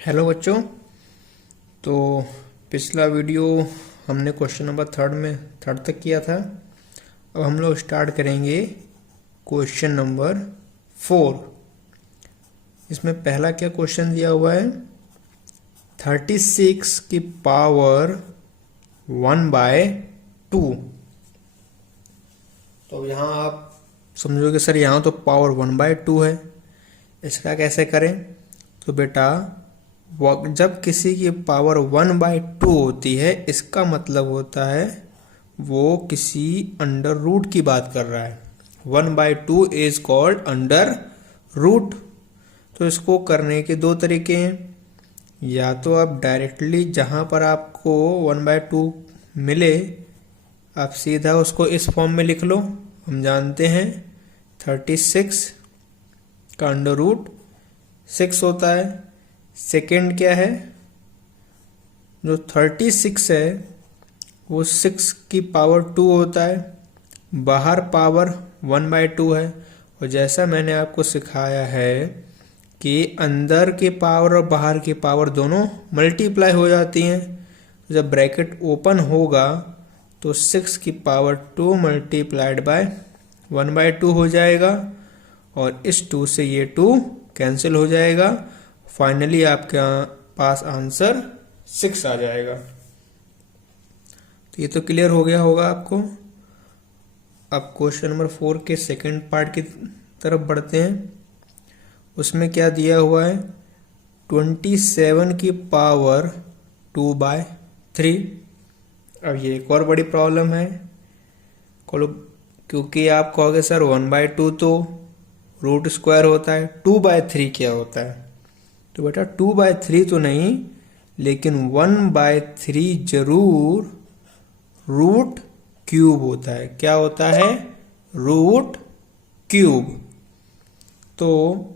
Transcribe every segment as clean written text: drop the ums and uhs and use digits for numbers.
Hello बच्चों। तो पिछला वीडियो हमने क्वेश्चन नंबर थर्ड तक किया था। अब हम लोग स्टार्ट करेंगे क्वेश्चन नंबर 4। इसमें पहला क्या क्वेश्चन दिया हुआ है, 36 की पावर 1/2। तो यहाँ आप समझोगे सर यहाँ तो पावर 1/2 है, इसका कैसे करें। तो बेटा जब किसी की पावर 1/2 होती है इसका मतलब होता है वो किसी अंडर रूट की बात कर रहा है। 1/2 इज कॉल्ड अंडर रूट। तो इसको करने के दो तरीके हैं, या तो आप डायरेक्टली जहां पर आपको 1/2 मिले आप सीधा उसको इस फॉर्म में लिख लो। हम जानते हैं 36 का अंडर रूट 6 होता है। सेकेंड क्या है, जो 36 है वो 6 की पावर 2 होता है, बाहर पावर 1/2 है। और जैसा मैंने आपको सिखाया है कि अंदर की पावर और बाहर की पावर दोनों मल्टीप्लाई हो जाती हैं। जब ब्रैकेट ओपन होगा तो 6 की पावर 2 मल्टीप्लाइड बाय 1/2 हो जाएगा और इस 2 से ये 2 कैंसिल हो जाएगा। फाइनली आपके पास आंसर 6 आ जाएगा। तो ये तो क्लियर हो गया होगा आपको। अब क्वेश्चन नंबर 4 के सेकंड पार्ट की तरफ बढ़ते हैं। उसमें क्या दिया हुआ है, 27 की पावर 2/3। अब ये एक और बड़ी प्रॉब्लम है, क्योंकि आप कहोगे सर 1/2 तो रूट स्क्वायर होता है, 2/3 क्या होता है। तो बेटा 2/3 तो नहीं, लेकिन 1/3 जरूर रूट क्यूब होता है। क्या होता है, रूट क्यूब। तो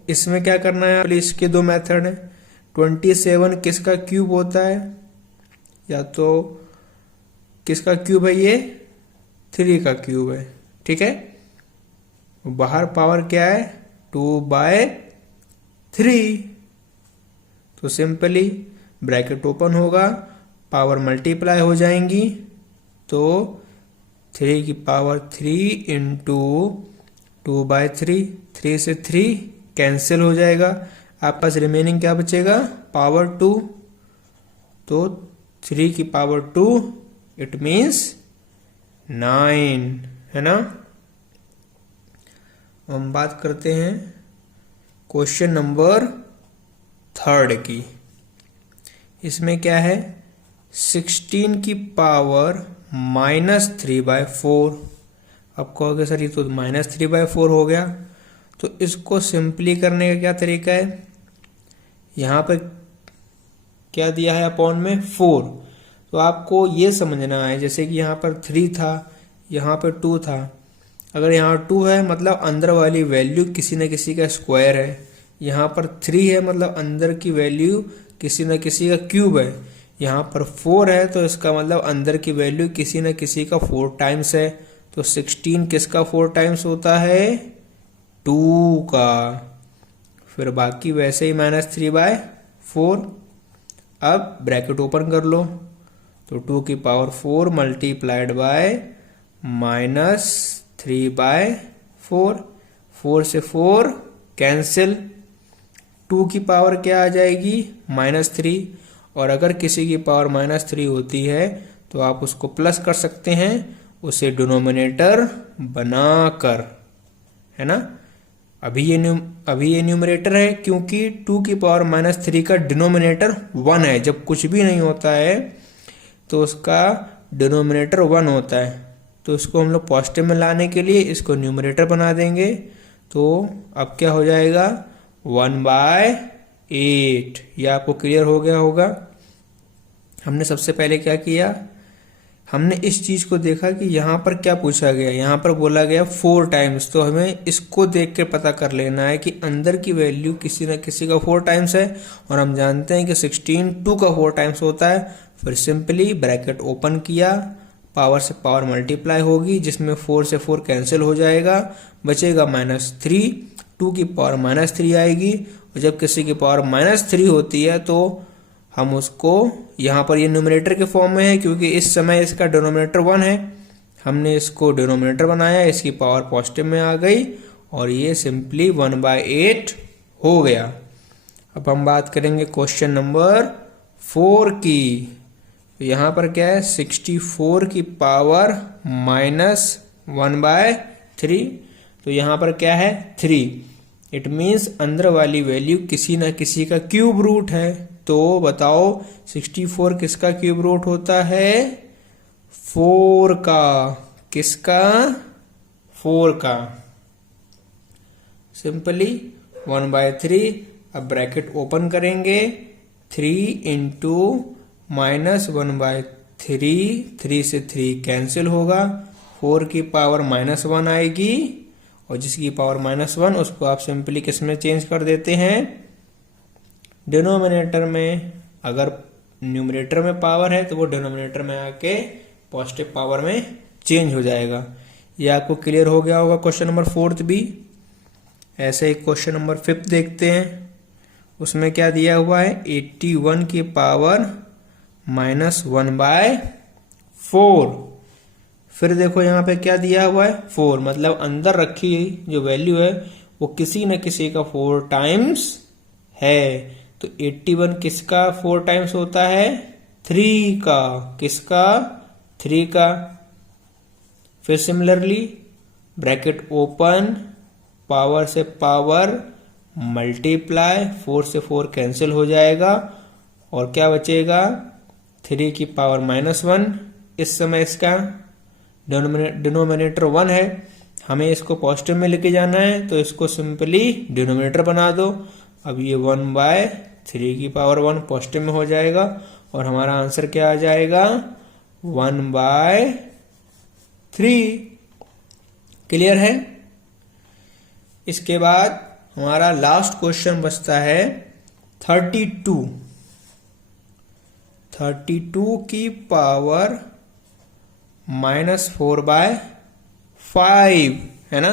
इसमें क्या करना है, इसके दो मेथड हैं। 27 किसका क्यूब होता है, या तो किसका क्यूब है, ये 3 का क्यूब है, ठीक है। बाहर पावर क्या है, 2/3। तो सिंपली ब्रैकेट ओपन होगा, पावर मल्टीप्लाई हो जाएंगी। तो 3 की पावर 3 इंटू 2/3, 3 से 3 कैंसिल हो जाएगा। आप पास रिमेनिंग क्या बचेगा, पावर 2। तो 3 की पावर 2 इट मीन्स 9, है ना। हम बात करते हैं क्वेश्चन नंबर 3 की। इसमें क्या है, 16 की पावर -3/4। अब कहोगे सर ये तो -3/4 हो गया। तो इसको सिंपली करने का क्या तरीका है, यहां पर क्या दिया है अपॉन में 4। तो आपको ये समझना है, जैसे कि यहां पर 3 था, यहां पर 2 था। अगर यहाँ 2 है मतलब अंदर वाली वैल्यू किसी न किसी का स्क्वायर है, यहाँ पर 3 है मतलब अंदर की वैल्यू किसी न किसी का क्यूब है, यहाँ पर 4 है तो इसका मतलब अंदर की वैल्यू किसी न किसी का 4 टाइम्स है। तो 16 किसका 4 टाइम्स होता है, 2 का। फिर बाकी वैसे ही -3/4। अब ब्रैकेट ओपन कर लो, तो 2 की पावर 4 मल्टीप्लाइड बाय -3/4, 4 से 4 कैंसिल, 2 की पावर क्या आ जाएगी, -3। और अगर किसी की पावर -3 होती है तो आप उसको प्लस कर सकते हैं, उसे डिनोमिनेटर बनाकर, है ना। अभी ये न्यूमरेटर है, क्योंकि 2 की पावर -3 का डिनोमिनेटर 1 है। जब कुछ भी नहीं होता है तो उसका डिनोमिनेटर 1 होता है। तो इसको हम लोग पॉजिटिव में लाने के लिए इसको न्यूमरेटर बना देंगे। तो अब क्या हो जाएगा, 1/8। यह आपको क्लियर हो गया होगा। हमने सबसे पहले क्या किया, हमने इस चीज को देखा कि यहाँ पर क्या पूछा गया, यहाँ पर बोला गया 4 टाइम्स। तो हमें इसको देख के पता कर लेना है कि अंदर की वैल्यू किसी न किसी का 4 टाइम्स है, और हम जानते हैं कि 16 2 का 4 टाइम्स होता है। फिर सिंपली ब्रैकेट ओपन किया, पावर से पावर मल्टीप्लाई होगी, जिसमें 4 से 4 कैंसिल हो जाएगा, बचेगा -3। 2 की पावर -3 आएगी और जब किसी की पावर -3 होती है तो हम उसको, यहाँ पर ये न्यूमरेटर के फॉर्म में है क्योंकि इस समय इसका डिनोमिनेटर 1 है, हमने इसको डिनोमिनेटर बनाया, इसकी पावर पॉजिटिव में आ गई और ये सिंपली 1/8 हो गया। अब हम बात करेंगे क्वेश्चन नंबर 4 की। तो यहाँ पर क्या है, 64 की पावर -1/3। तो यहाँ पर क्या है, 3। इट मीन्स अंदर वाली वैल्यू किसी ना किसी का क्यूब रूट है। तो बताओ 64 किसका क्यूब रूट होता है, 4 का। किसका, 4 का। सिंपली 1/3। अब ब्रैकेट ओपन करेंगे, 3 इंटू -1/3, 3 से 3 कैंसिल होगा, 4 की पावर -1 आएगी और जिसकी पावर -1 उसको आप सिंपली किस में चेंज कर देते हैं, डिनोमिनेटर में। अगर न्यूमरेटर में पावर है तो वो डिनोमिनेटर में आके पॉजिटिव पावर में चेंज हो जाएगा। ये आपको क्लियर हो गया होगा क्वेश्चन नंबर 4 भी। ऐसे ही क्वेश्चन नंबर 5 देखते हैं। उसमें क्या दिया हुआ है, 81 की पावर -1/4। फिर देखो यहाँ पे क्या दिया हुआ है, 4, मतलब अंदर रखी जो वैल्यू है वो किसी न किसी का 4 टाइम्स है। तो 81 किसका 4 टाइम्स होता है, 3 का। किसका, 3 का। फिर सिमिलरली ब्रैकेट ओपन, पावर से पावर मल्टीप्लाई, 4 से 4 कैंसिल हो जाएगा और क्या बचेगा, 3 की पावर -1। इस समय इसका डिनोमिनेटर 1 है, हमें इसको पॉजिटिव में लेके जाना है तो इसको सिंपली डिनोमिनेटर बना दो। अब ये 1/3 की पावर 1 पॉजिटिव में हो जाएगा और हमारा आंसर क्या आ जाएगा, 1/3। क्लियर है। इसके बाद हमारा लास्ट क्वेश्चन बचता है 32 की पावर -4/5 है ना।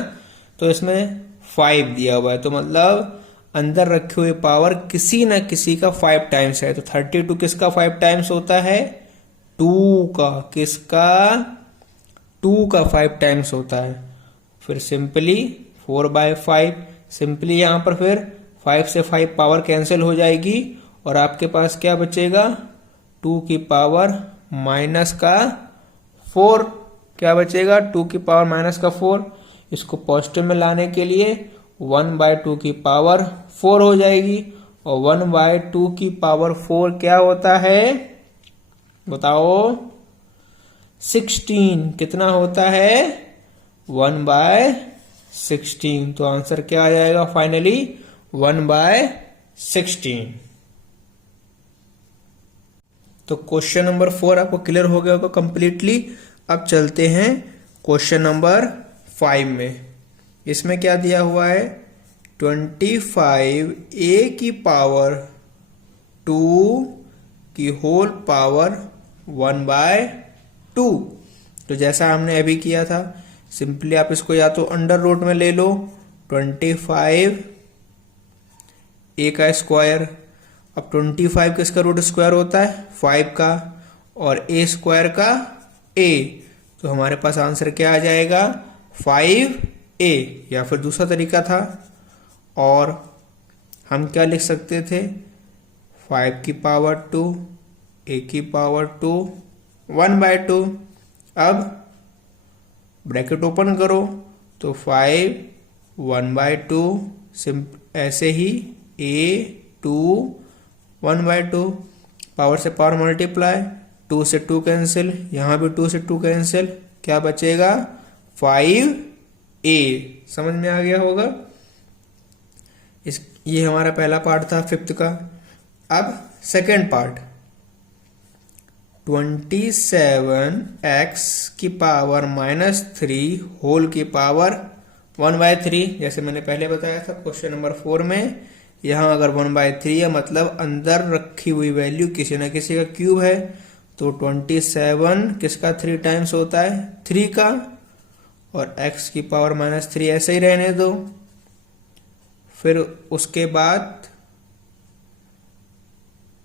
तो इसमें 5 दिया हुआ है, तो मतलब अंदर रखे हुए पावर किसी न किसी का 5 टाइम्स है। तो 32 किसका 5 टाइम्स होता है, 2 का। किसका, 2 का 5 टाइम्स होता है। फिर सिंपली 4/5, सिंपली यहाँ पर फिर 5 से 5 पावर कैंसिल हो जाएगी और आपके पास क्या बचेगा, 2 की पावर -4। क्या बचेगा, 2 की पावर -4। इसको पॉजिटिव में लाने के लिए 1/2 की पावर 4 हो जाएगी और 1/2 की पावर 4 क्या होता है, बताओ, 16। कितना होता है, 1/16। तो आंसर क्या आ जाएगा फाइनली, 1/16। तो क्वेश्चन नंबर 4 आपको क्लियर हो गया होगा कंप्लीटली। अब चलते हैं क्वेश्चन नंबर 5 में। इसमें क्या दिया हुआ है, 25a की पावर 2 की होल पावर 1/2। तो जैसा हमने अभी किया था, सिंपली आप इसको या तो अंडर रूट में ले लो, 25a का स्क्वायर। अब 25 किसका रूट स्क्वायर होता है, 5 का, और a स्क्वायर का a। तो हमारे पास आंसर क्या आ जाएगा, 5a। या फिर दूसरा तरीका था, और हम क्या लिख सकते थे, 5 की पावर 2, a की पावर 2, 1/2। अब ब्रैकेट ओपन करो तो 5, 1/2, ऐसे ही a 2, 1/2, पावर से पावर मल्टीप्लाई, 2 से 2 कैंसिल, यहां भी 2 से 2 कैंसिल, क्या बचेगा, 5a। समझ में आ गया होगा। ये हमारा पहला पार्ट था 5th का। अब सेकेंड पार्ट, 27x की पावर -3 होल की पावर 1/3। जैसे मैंने पहले बताया था क्वेश्चन नंबर 4 में, यहाँ अगर 1/3 है मतलब अंदर रखी हुई वैल्यू किसी न किसी का क्यूब है। तो 27 किसका 3 टाइम्स होता है, 3 का, और x की पावर -3 ऐसे ही रहने दो। फिर उसके बाद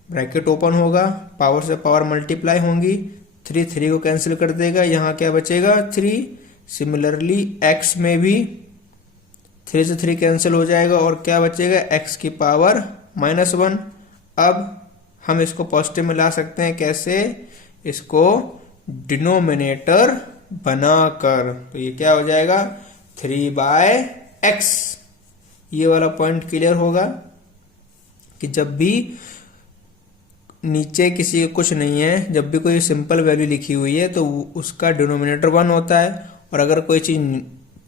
ब्रैकेट ओपन होगा, पावर से पावर मल्टीप्लाई होंगी, 3 को कैंसिल कर देगा, यहाँ क्या बचेगा 3। सिमिलरली x में भी 3 से 3 कैंसिल हो जाएगा और क्या बचेगा x की पावर -1। अब हम इसको पॉजिटिव में ला सकते हैं, कैसे? इसको डिनोमिनेटर बनाकर, तो ये क्या हो जाएगा 3/x। ये वाला पॉइंट क्लियर होगा कि जब भी नीचे किसी कुछ नहीं है, जब भी कोई सिंपल वैल्यू लिखी हुई है तो उसका डिनोमिनेटर 1 होता है, और अगर कोई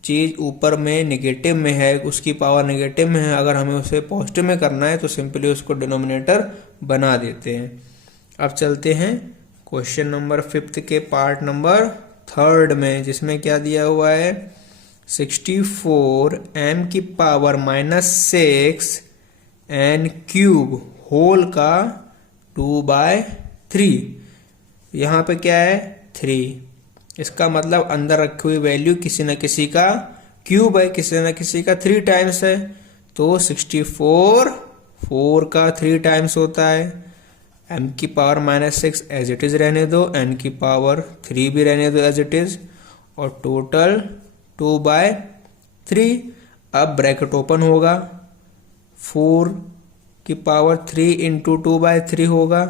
चीज ऊपर में नेगेटिव में है, उसकी पावर नेगेटिव में है, अगर हमें उसे पॉजिटिव में करना है तो सिंपली उसको डिनोमिनेटर बना देते हैं। अब चलते हैं क्वेश्चन नंबर 5 के पार्ट नंबर 3 में, जिसमें क्या दिया हुआ है 64 m की पावर -6 n क्यूब होल का 2/3। यहाँ पे क्या है 3, इसका मतलब अंदर रखी हुई वैल्यू किसी न किसी का क्यूब है, किसी न किसी का 3 टाइम्स है। तो 64 4 का 3 टाइम्स होता है, m की पावर -6 एज इट इज रहने दो, n की पावर 3 भी रहने दो एज इट इज, और टोटल 2/3। अब ब्रैकेट ओपन होगा, 4 की पावर 3 इंटू 2/3 होगा,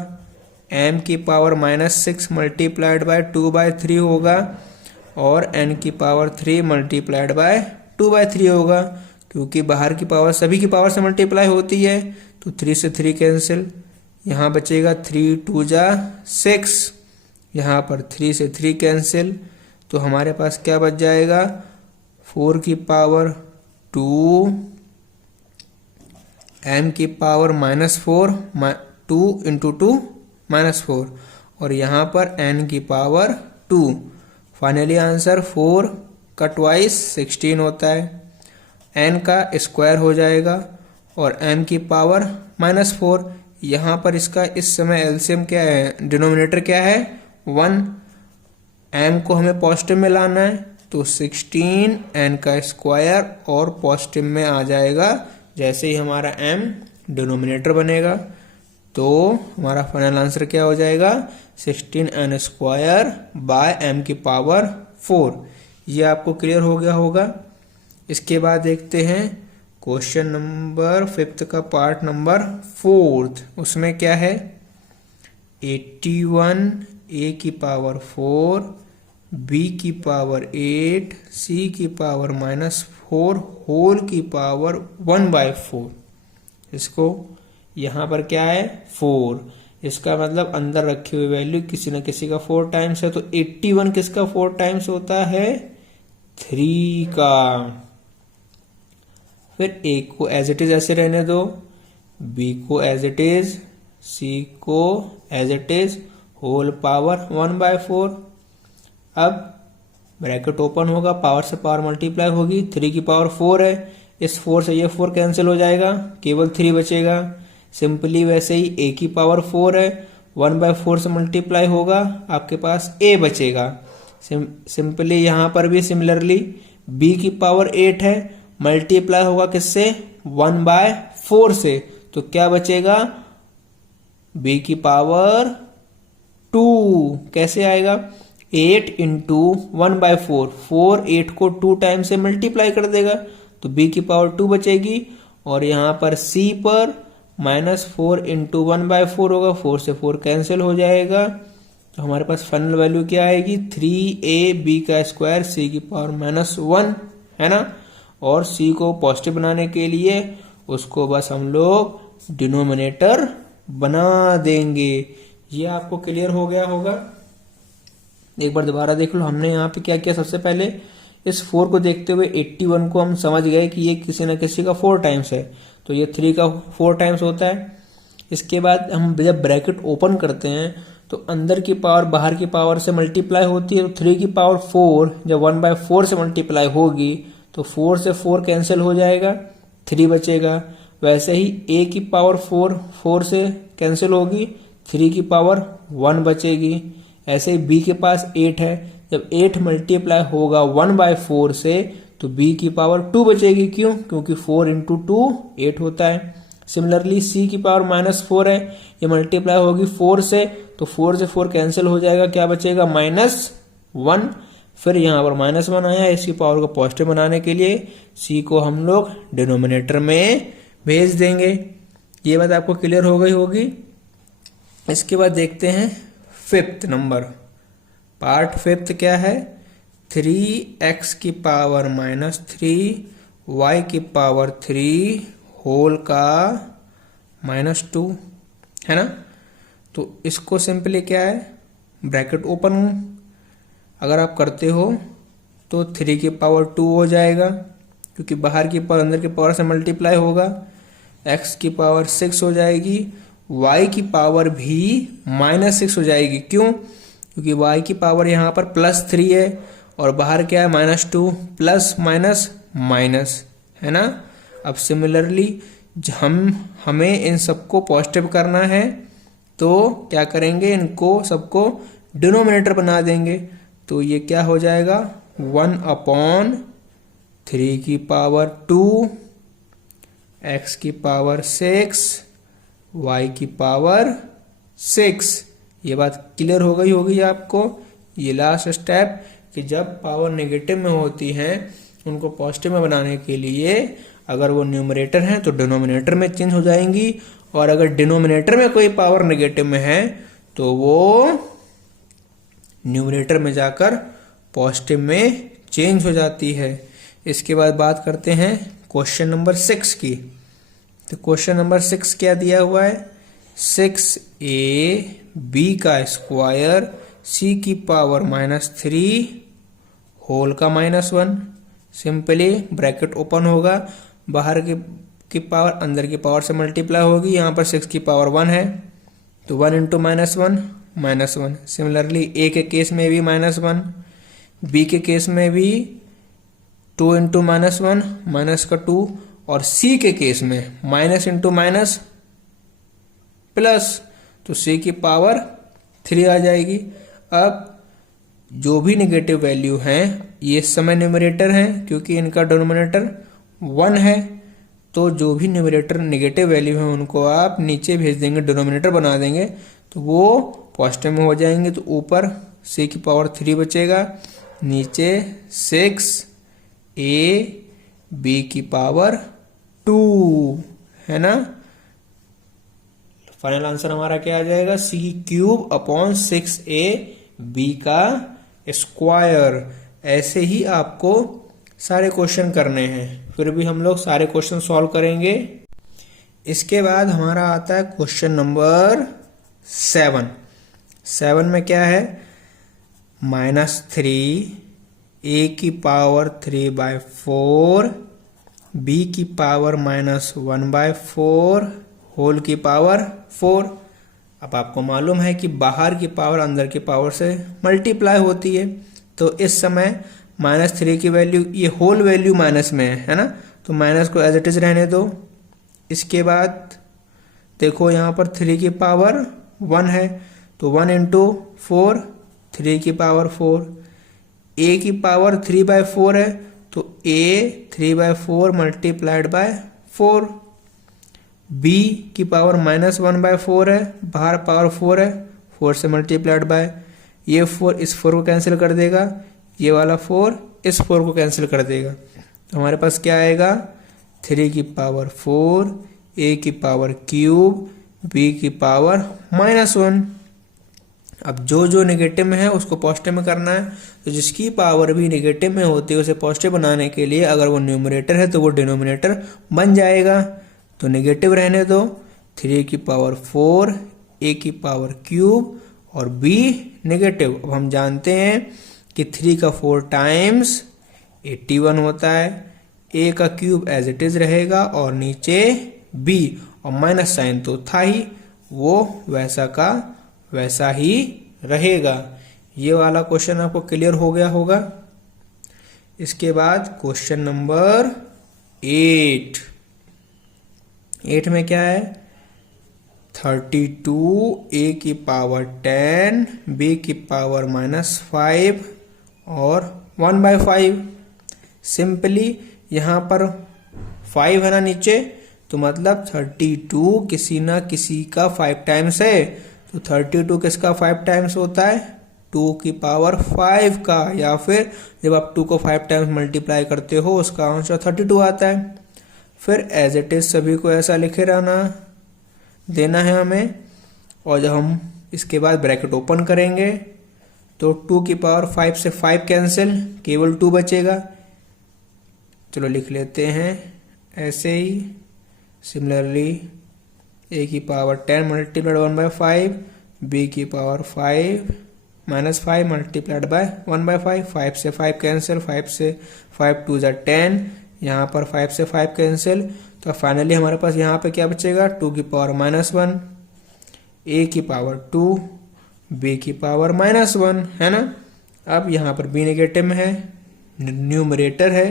m की पावर -6 मल्टीप्लाइड बाय 2/3 होगा, और n की पावर 3 मल्टीप्लाइड बाय 2/3 होगा। क्योंकि बाहर की पावर सभी की पावर से मल्टीप्लाई होती है, तो 3 से 3 कैंसिल, यहाँ बचेगा 3 2 जा 6, यहाँ पर 3 से 3 कैंसिल, तो हमारे पास क्या बच जाएगा 4 की पावर 2 m की पावर -4 2 इंटू 2 -4, और यहाँ पर n की पावर 2। फाइनली आंसर 4 का ट्वाइस 16 होता है, n का स्क्वायर हो जाएगा, और m की पावर -4। यहाँ पर इसका इस समय एलसीएम क्या है, डिनोमिनेटर क्या है 1, m को हमें पॉजिटिव में लाना है, तो 16 n का स्क्वायर और पॉजिटिव में आ जाएगा। जैसे ही हमारा m डिनोमिनेटर बनेगा तो हमारा फाइनल आंसर क्या हो जाएगा 16n स्क्वायर बाय m की पावर 4। ये आपको क्लियर हो गया होगा। इसके बाद देखते हैं क्वेश्चन नंबर 5 का पार्ट नंबर 4। उसमें क्या है 81 a की पावर 4 b की पावर 8 c की पावर -4 होल की पावर 1/4। इसको यहाँ पर क्या है 4, इसका मतलब अंदर रखी हुई वैल्यू किसी न किसी का 4 टाइम्स है, तो 81 किसका 4 टाइम्स होता है 3 का। फिर a को एज इट इज ऐसे रहने दो, b को एज इट इज, c को as it is, whole power 1/4। अब ब्रैकेट ओपन होगा, पावर से पावर मल्टीप्लाई होगी, 3 की पावर 4 है, इस 4 से ये 4 कैंसिल हो जाएगा, केवल 3 बचेगा। सिंपली वैसे ही a की पावर 4 है, 1/4 से मल्टीप्लाई होगा, आपके पास a बचेगा। सिंपली यहाँ पर भी सिमिलरली b की पावर 8 है, मल्टीप्लाई होगा किससे 1/4 से, तो क्या बचेगा b की पावर 2। कैसे आएगा 8 इंटू 1/4, 4 8 को 2 टाइम से मल्टीप्लाई कर देगा, तो b की पावर 2 बचेगी, और यहाँ पर c पर -4 इंटू 1/4 होगा, 4 से 4 कैंसिल हो जाएगा, तो हमारे पास फाइनल वैल्यू क्या आएगी 3ab का स्क्वायर c की पावर -1 है ना। और c को पॉजिटिव बनाने के लिए उसको बस हम लोग डिनोमिनेटर बना देंगे। ये आपको क्लियर हो गया होगा। एक बार दोबारा देख लो, हमने यहाँ पे क्या किया, सबसे पहले इस 4 को देखते हुए 81 को हम समझ गए कि ये किसी न किसी का 4 टाइम्स है, तो ये 3 का 4 टाइम्स होता है। इसके बाद हम जब ब्रैकेट ओपन करते हैं तो अंदर की पावर बाहर की पावर से मल्टीप्लाई होती है, तो 3 की पावर 4 जब 1/4 से मल्टीप्लाई होगी तो 4 से 4 कैंसिल हो जाएगा, 3 बचेगा। वैसे ही a की पावर 4 से कैंसिल होगी, 3 की पावर 1 बचेगी। ऐसे ही b के पास 8 है, जब 8 मल्टीप्लाई होगा 1/4 से तो b की पावर 2 बचेगी। क्यों? क्योंकि 4 इंटू 2 8 होता है। सिमिलरली सी की पावर -4 है, ये मल्टीप्लाई होगी 4 से, तो 4 से 4 कैंसिल हो जाएगा, क्या बचेगा -1। फिर यहाँ पर -1 आया, इसकी पावर को पॉजिटिव बनाने के लिए सी को हम लोग डिनोमिनेटर में भेज देंगे। ये बात आपको क्लियर हो गई होगी। इसके बाद देखते हैं फिफ्थ नंबर, पार्ट फिफ्थ क्या है, 3x की पावर -3 y की पावर 3 होल का -2 है ना। तो इसको सिंपली क्या है, ब्रैकेट ओपन अगर आप करते हो तो 3 की पावर 2 हो जाएगा, क्योंकि बाहर की पावर अंदर की पावर से मल्टीप्लाई होगा। x की पावर 6 हो जाएगी, y की पावर भी -6 हो जाएगी। क्यों? क्योंकि y की पावर यहाँ पर +3 है और बाहर क्या है -2, प्लस माइनस माइनस है ना। अब सिमिलरली हमें इन सबको पॉजिटिव करना है, तो क्या करेंगे, इनको सबको डिनोमिनेटर बना देंगे। तो ये क्या हो जाएगा, 1/3 की पावर 2, x की पावर 6, y की पावर 6। ये बात क्लियर हो गई होगी आपको। ये लास्ट स्टेप कि जब पावर नेगेटिव में होती है उनको पॉजिटिव में बनाने के लिए अगर वो न्यूमरेटर है तो डिनोमिनेटर में चेंज हो जाएंगी, और अगर डिनोमिनेटर में कोई पावर नेगेटिव में है तो वो न्यूमरेटर में जाकर पॉजिटिव में चेंज हो जाती है। इसके बाद बात करते हैं क्वेश्चन नंबर 6 की। तो क्वेश्चन नंबर 6 क्या दिया हुआ है, 6ab का स्क्वायर c की पावर -3 होल का -1। सिंपली ब्रैकेट ओपन होगा, बाहर की पावर अंदर की पावर से मल्टीप्लाई होगी। यहाँ पर 6 की पावर 1 है, तो 1 × -1 -1। सिमिलरली a के केस में भी -1, b के केस में भी 2 × -1 -2, और c के केस में -× प्लस, तो c की पावर 3 आ जाएगी। अब जो भी नेगेटिव वैल्यू हैं ये इस समय न्यूमरेटर हैं, क्योंकि इनका डिनोमिनेटर 1 है। तो जो भी न्यूमरेटर नेगेटिव वैल्यू है उनको आप नीचे भेज देंगे, डिनोमिनेटर बना देंगे, तो वो पॉजिटिव में हो जाएंगे। तो ऊपर c की पावर 3 बचेगा, नीचे 6ab की पावर 2 है ना। फाइनल आंसर हमारा क्या आ जाएगा, c³/6ab का स्क्वायर। ऐसे ही आपको सारे क्वेश्चन करने हैं, फिर भी हम लोग सारे क्वेश्चन सॉल्व करेंगे। इसके बाद हमारा आता है क्वेश्चन नंबर 7 में क्या है, -3 a की पावर 3/4 b की पावर -1/4 होल की पावर 4। अब आपको मालूम है कि बाहर की पावर अंदर की पावर से मल्टीप्लाई होती है, तो इस समय -3 की वैल्यू, ये होल वैल्यू माइनस में है ना, तो माइनस को एज इट इज रहने दो। इसके बाद देखो यहाँ पर 3 की पावर 1 है, तो 1 × 4 3 की पावर 4। a की पावर 3/4 है, तो a 3/4 मल्टीप्लाइड बाय 4। b की पावर -1/4 है, बाहर पावर 4 है, 4 से मल्टीप्लाइड बाय, ये 4 इस 4 को कैंसिल कर देगा, ये वाला 4 इस 4 को कैंसिल कर देगा। तो हमारे पास क्या आएगा, 3 की पावर 4, a की पावर क्यूब, b की पावर -1। अब जो नेगेटिव में है उसको पॉजिटिव में करना है, तो जिसकी पावर भी नेगेटिव में होती है उसे पॉजिटिव बनाने के लिए अगर वो न्यूमरेटर है तो वो डिनोमिनेटर बन जाएगा। तो नेगेटिव रहने दो, 3 की पावर 4, a की पावर क्यूब और b नेगेटिव। अब हम जानते हैं कि 3 का 4 टाइम्स 81 होता है, a का क्यूब एज इट इज रहेगा और नीचे b, और माइनस साइन तो था ही, वो वैसा का वैसा ही रहेगा। ये वाला क्वेश्चन आपको क्लियर हो गया होगा। इसके बाद क्वेश्चन नंबर 8 में क्या है, 32 a की पावर 10 b की पावर -5 और 1/5। सिंपली यहाँ पर 5 है ना नीचे, तो मतलब 32 किसी ना किसी का 5 टाइम्स है, तो 32 किसका 5 टाइम्स होता है, 2 की पावर 5 का, या फिर जब आप 2 को 5 टाइम्स मल्टीप्लाई करते हो उसका आंसर 32 आता है। फिर एज इट इज सभी को ऐसा लिखे रहना देना है हमें, और जब हम इसके बाद ब्रैकेट ओपन करेंगे तो 2 की पावर 5 से 5 कैंसिल, केवल 2 बचेगा। चलो लिख लेते हैं ऐसे ही। सिमिलरली a की पावर 10 मल्टीप्लाइड 1/5, b की पावर 5 -5 मल्टीप्लाइड बाय 1/5, 5 से 5 कैंसिल, 5 से 5 2 जा 10, यहाँ पर 5 से 5 कैंसिल, तो फाइनली हमारे पास यहाँ पे क्या बचेगा, 2 की पावर -1, a की पावर 2, b की पावर -1, है ना। अब यहाँ पर b नेगेटिव में है, न्यूमरेटर है,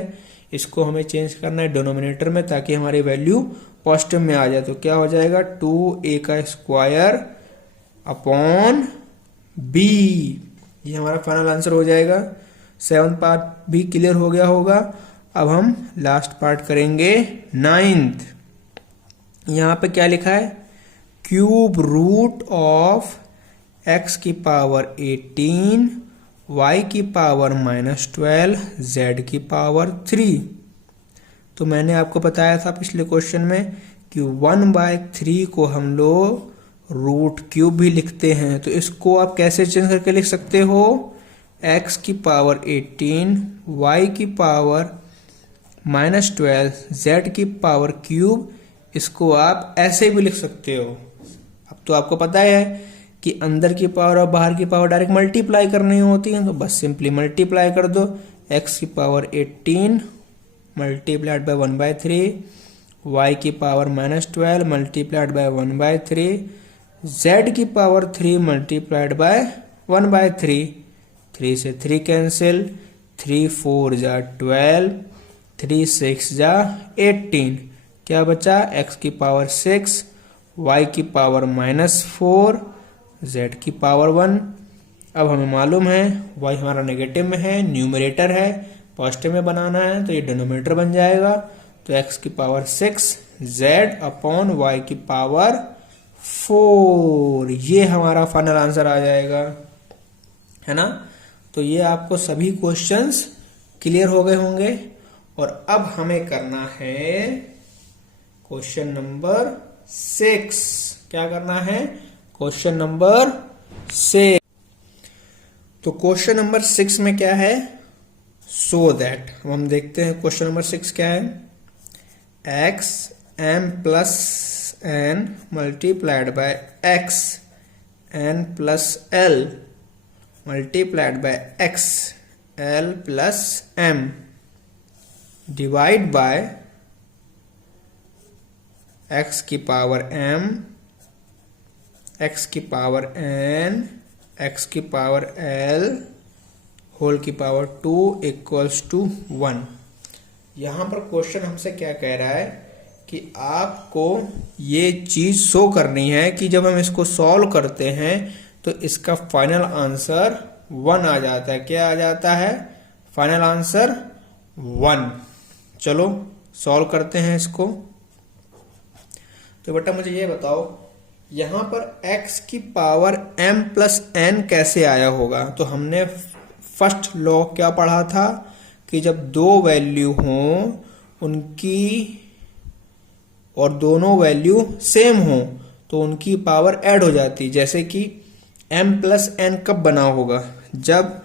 इसको हमें चेंज करना है डिनोमिनेटर में ताकि हमारी वैल्यू पॉजिटिव में आ जाए। तो क्या हो जाएगा, 2a का स्क्वायर अपॉन b, ये हमारा फाइनल आंसर हो जाएगा। 7th पार्ट भी क्लियर हो गया होगा। अब हम लास्ट पार्ट करेंगे 9th। यहाँ पे क्या लिखा है, क्यूब रूट ऑफ x की पावर 18, y की पावर -12, z की पावर 3। तो मैंने आपको बताया था पिछले क्वेश्चन में कि 1/3 को हम लोग रूट क्यूब भी लिखते हैं। तो इसको आप कैसे चेंज करके लिख सकते हो, x की पावर 18, y की पावर -12, z की पावर क्यूब, इसको आप ऐसे भी लिख सकते हो। अब तो आपको पता है कि अंदर की पावर और बाहर की पावर डायरेक्ट मल्टीप्लाई करनी होती है, तो बस सिंपली मल्टीप्लाई कर दो। x की पावर 18 मल्टीप्लाइड बाय 1/3, y की पावर -12 मल्टीप्लाइड बाय 1/3, z की पावर 3 मल्टीप्लाइड बाय 1/3, 3 से 3 कैंसिल, 3 4 जा 12, 3 6 जा 18, क्या बचा, x की पावर 6, y की पावर -4, z की पावर 1। अब हमें मालूम है y हमारा नेगेटिव में है, न्यूमरेटर है, पॉजिटिव में बनाना है, तो ये डिनोमिनेटर बन जाएगा। तो x की पावर 6, z अपॉन y की पावर 4, ये हमारा फाइनल आंसर आ जाएगा, है ना। तो ये आपको सभी क्वेश्चंस क्लियर हो गए होंगे। और अब हमें करना है क्वेश्चन नंबर 6। क्या करना है, क्वेश्चन नंबर 6। तो क्वेश्चन नंबर 6 में क्या है, सो दैट, हम देखते हैं क्वेश्चन नंबर 6 क्या है। x m plus n multiplied by x n plus l multiplied by x l plus m divide by x की पावर m, x की पावर n, x की पावर l होल की power 2 equals to 1। यहाँ पर question हमसे क्या कह रहा है कि आपको ये चीज शो करनी है कि जब हम इसको सॉल्व करते हैं तो इसका फाइनल आंसर 1 आ जाता है। क्या आ जाता है, फाइनल आंसर 1। चलो सॉल्व करते हैं इसको। तो बेटा मुझे ये बताओ, यहां पर x की पावर m प्लस n कैसे आया होगा। तो हमने फर्स्ट लॉ क्या पढ़ा था कि जब दो वैल्यू हों उनकी और दोनों वैल्यू सेम हों तो उनकी पावर ऐड हो जाती। जैसे कि m प्लस n कब बना होगा, जब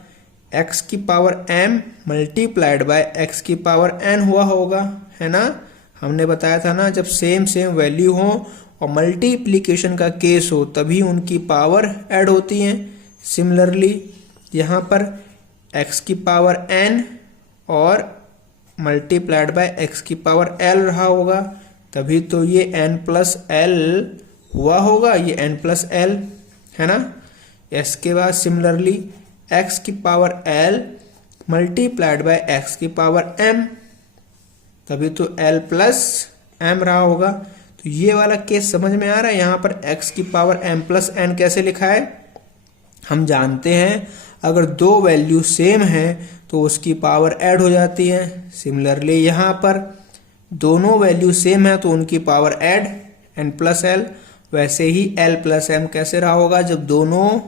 x की power m multiplied by x की पावर n हुआ होगा, है ना। हमने बताया था ना, जब सेम वैल्यू हो और मल्टीप्लीकेशन का केस हो तभी उनकी पावर ऐड होती है। सिमिलरली यहाँ पर x की पावर n और मल्टीप्लाइड बाय x की पावर l रहा होगा, तभी तो ये n प्लस l हुआ होगा, ये n प्लस l, है ना। इसके बाद सिमिलरली x की power l multiplied by x की पावर m, तभी तो l प्लस m रहा होगा। तो ये वाला केस समझ में आ रहा है। यहाँ पर x की पावर m प्लस n कैसे लिखा है, हम जानते हैं अगर दो वैल्यू सेम हैं तो उसकी पावर ऐड हो जाती है। सिमिलरली यहाँ पर दोनों वैल्यू सेम है तो उनकी power add n plus L. वैसे ही l प्लस m कैसे रहा होगा, जब दोनों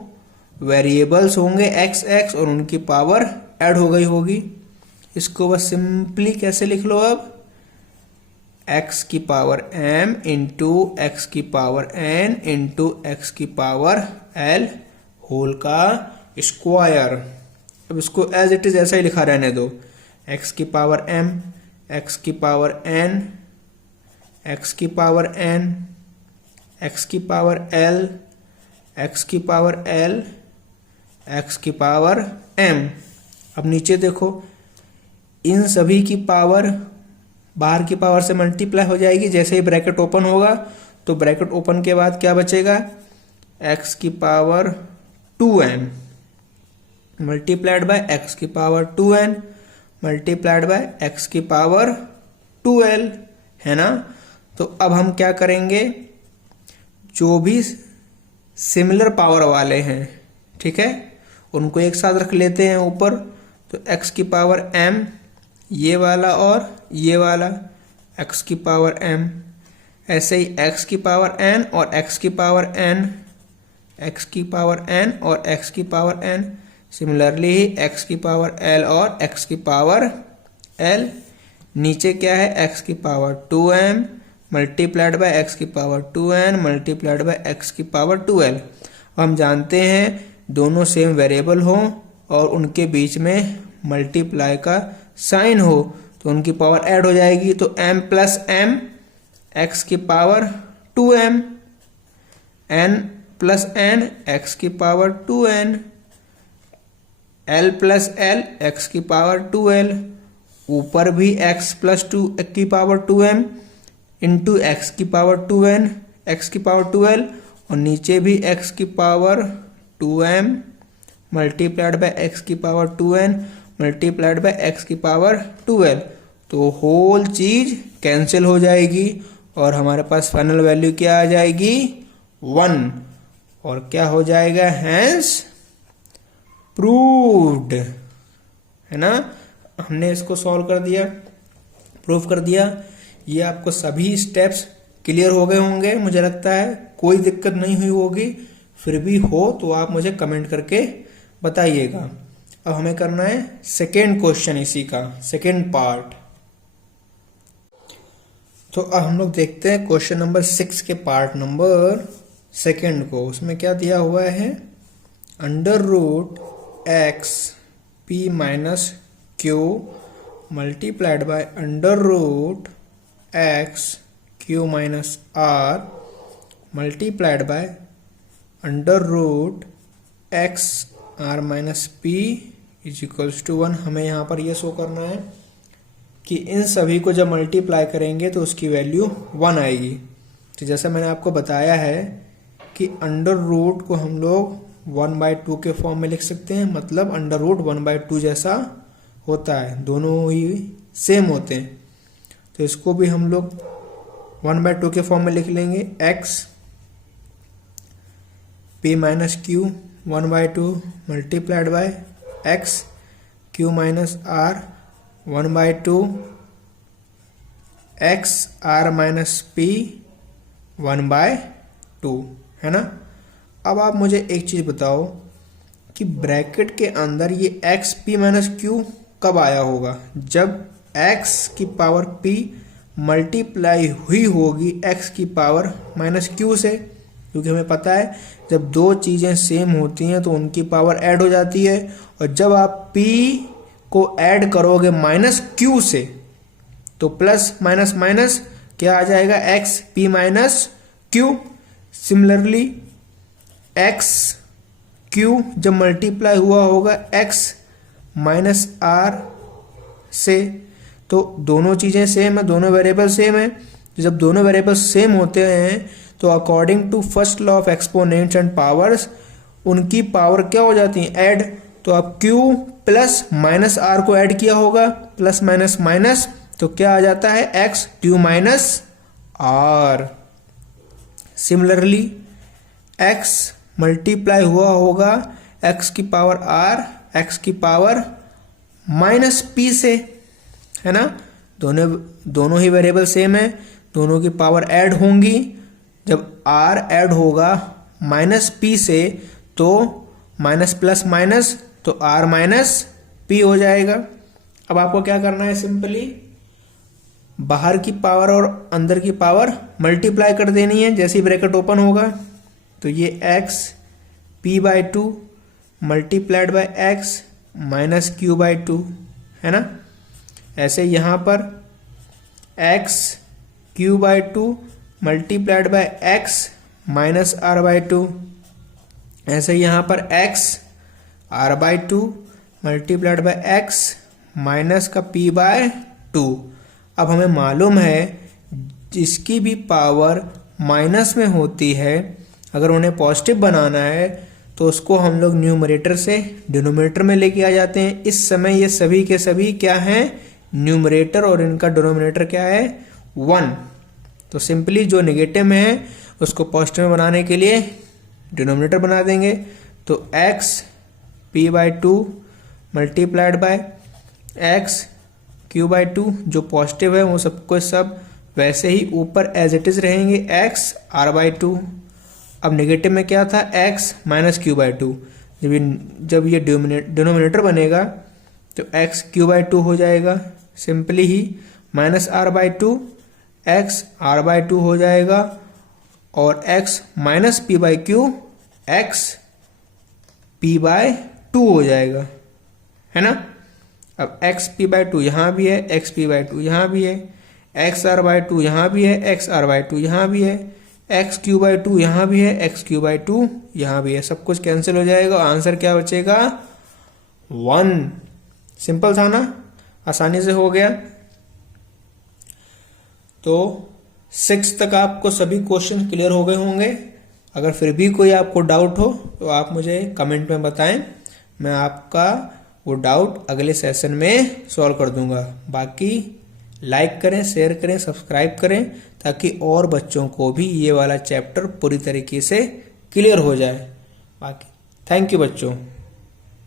वेरिएबल्स होंगे x और उनकी पावर ऐड हो गई होगी। इसको बस सिंपली कैसे लिख लो अब, x की पावर m इंटू एक्स की पावर n इंटू एक्स की पावर l होल का स्क्वायर। अब इसको एज इट इज ऐसा ही लिखा रहने दो, x की पावर m, x की पावर n, x की पावर n, x की पावर l, x की पावर l, x की पावर m। अब नीचे देखो, इन सभी की पावर बाहर की पावर से मल्टीप्लाई हो जाएगी। जैसे ही ब्रैकेट ओपन होगा तो ब्रैकेट ओपन के बाद क्या बचेगा, x की power 2n multiplied by x की power 2n multiplied by x की पावर 2l, है ना। तो अब हम क्या करेंगे, जो भी सिमिलर पावर वाले हैं, ठीक है, उनको एक साथ रख लेते हैं ऊपर। तो x की पावर m ये वाला और ये वाला, x की पावर m, ऐसे ही x की पावर n और x की पावर n, x की पावर n और x की पावर n, सिमिलरली ही x की पावर l और x की पावर l। नीचे क्या है, x की power 2m multiplied by x की power 2n multiplied by x की पावर 2l। हम जानते हैं दोनों सेम वेरिएबल हो और उनके बीच में मल्टीप्लाई का साइन हो तो उनकी पावर ऐड हो जाएगी। तो m प्लस m x की power 2m, n plus n x की power 2n, l plus l x की पावर 2l, ऊपर भी x प्लस 2 की पावर 2m इंटू एक्स की पावर 2n x की पावर 2l, और नीचे भी x की power 2m multiplied by x की power 2n multiplied by x की पावर 2l। तो होल चीज कैंसिल हो जाएगी और हमारे पास फाइनल वैल्यू क्या आ जाएगी, 1। और क्या हो जाएगा, हैंस प्रूव्ड, है ना। हमने इसको सॉल्व कर दिया, प्रूव कर दिया। ये आपको सभी स्टेप्स क्लियर हो गए होंगे, मुझे लगता है कोई दिक्कत नहीं हुई होगी। फिर भी हो तो आप मुझे कमेंट करके बताइएगा। अब हमें करना है सेकेंड क्वेश्चन, इसी का सेकेंड पार्ट। तो अब हम लोग देखते हैं क्वेश्चन नंबर 6 के पार्ट नंबर सेकेंड को। उसमें क्या दिया हुआ है, under root x p minus q multiplied by under root x q minus r multiplied by under root x r minus p is equals to 1। हमें यहाँ पर यह शो करना है कि इन सभी को जब मल्टीप्लाई करेंगे तो उसकी वैल्यू 1 आएगी। तो जैसा मैंने आपको बताया है कि अंडर रूट को हम लोग 1/2 के फॉर्म में लिख सकते हैं, मतलब अंडर रूट 1/2 जैसा होता है, दोनों ही सेम होते हैं। तो इसको भी हम लोग 1/2 के फॉर्म में लिख लेंगे, x p minus Q 1/2 multiplied by x q minus r 1/2 x r minus p 1/2, है ना। अब आप मुझे एक चीज बताओ कि ब्रैकेट के अंदर ये x p माइनस क्यू कब आया होगा, जब x की पावर p मल्टीप्लाई हुई होगी x की पावर माइनस क्यू से। क्योंकि हमें पता है जब दो चीजें सेम होती हैं तो उनकी पावर ऐड हो जाती है, और जब आप p को ऐड करोगे माइनस क्यू से तो प्लस माइनस माइनस क्या आ जाएगा, x p minus Q. Similarly x q जब मल्टीप्लाई हुआ होगा x माइनस r से, तो दोनों चीजें सेम है, दोनों वेरिएबल सेम है। जब दोनों वेरिएबल सेम होते हैं तो according to first law of exponents and powers उनकी पावर क्या हो जाती है, ऐड। तो अब q प्लस माइनस आर को ऐड किया होगा, प्लस माइनस माइनस, तो क्या आ जाता है, x q minus r. Similarly x multiply हुआ होगा x की पावर r x की पावर माइनस p से, है ना। दोनों ही वेरिएबल सेम है, दोनों की पावर ऐड होंगी। जब r ऐड होगा माइनस p से तो माइनस प्लस माइनस तो r माइनस p हो जाएगा। अब आपको क्या करना है, सिंपली बाहर की पावर और अंदर की पावर मल्टीप्लाई कर देनी है। जैसे ही ब्रैकेट ओपन होगा तो ये x p/2 multiplied by x minus q/2 है ना। ऐसे यहाँ पर x q/2 multiplied by x minus r/2। ऐसे यहाँ पर x r/2 multiplied by x minus का p/2। अब हमें मालूम है जिसकी भी पावर माइनस में होती है, अगर उन्हें पॉजिटिव बनाना है तो उसको हम लोग न्यूमरेटर से डिनोमिनेटर में लेके आ जाते हैं। इस समय ये सभी के सभी क्या हैं, न्यूमरेटर, और इनका डिनोमिनेटर क्या है, 1। तो सिंपली जो नेगेटिव में है उसको पॉजिटिव में बनाने के लिए डिनोमिनेटर बना देंगे। तो x p/2 multiplied by x q/2, जो पॉजिटिव है वो सबको सब वैसे ही ऊपर एज इट इज रहेंगे, x r/2। अब नेगेटिव में क्या था, x माइनस q/2। जब ये डिनोमिनेटर बनेगा तो x q/2 हो जाएगा। सिंपली ही माइनस r/2 x r/2 हो जाएगा, और x minus p/q x p/2 हो जाएगा, है ना। अब x p/2 यहाँ भी है, x p/2 यहाँ भी है, x r/2 यहाँ भी है, x r/2 यहाँ भी है, x q/2 यहाँ भी है, x q/2 यहाँ भी है। सब कुछ कैंसिल हो जाएगा, आंसर क्या बचेगा, 1। सिंपल था ना, आसानी से हो गया। तो 6 तक आपको सभी क्वेश्चन क्लियर हो गए होंगे। अगर फिर भी कोई आपको डाउट हो तो आप मुझे कमेंट में बताएं, मैं आपका वो डाउट अगले सेशन में सॉल्व कर दूंगा। बाकी लाइक करें, शेयर करें, सब्सक्राइब करें, ताकि और बच्चों को भी ये वाला चैप्टर पूरी तरीके से क्लियर हो जाए। बाकी थैंक यू बच्चों।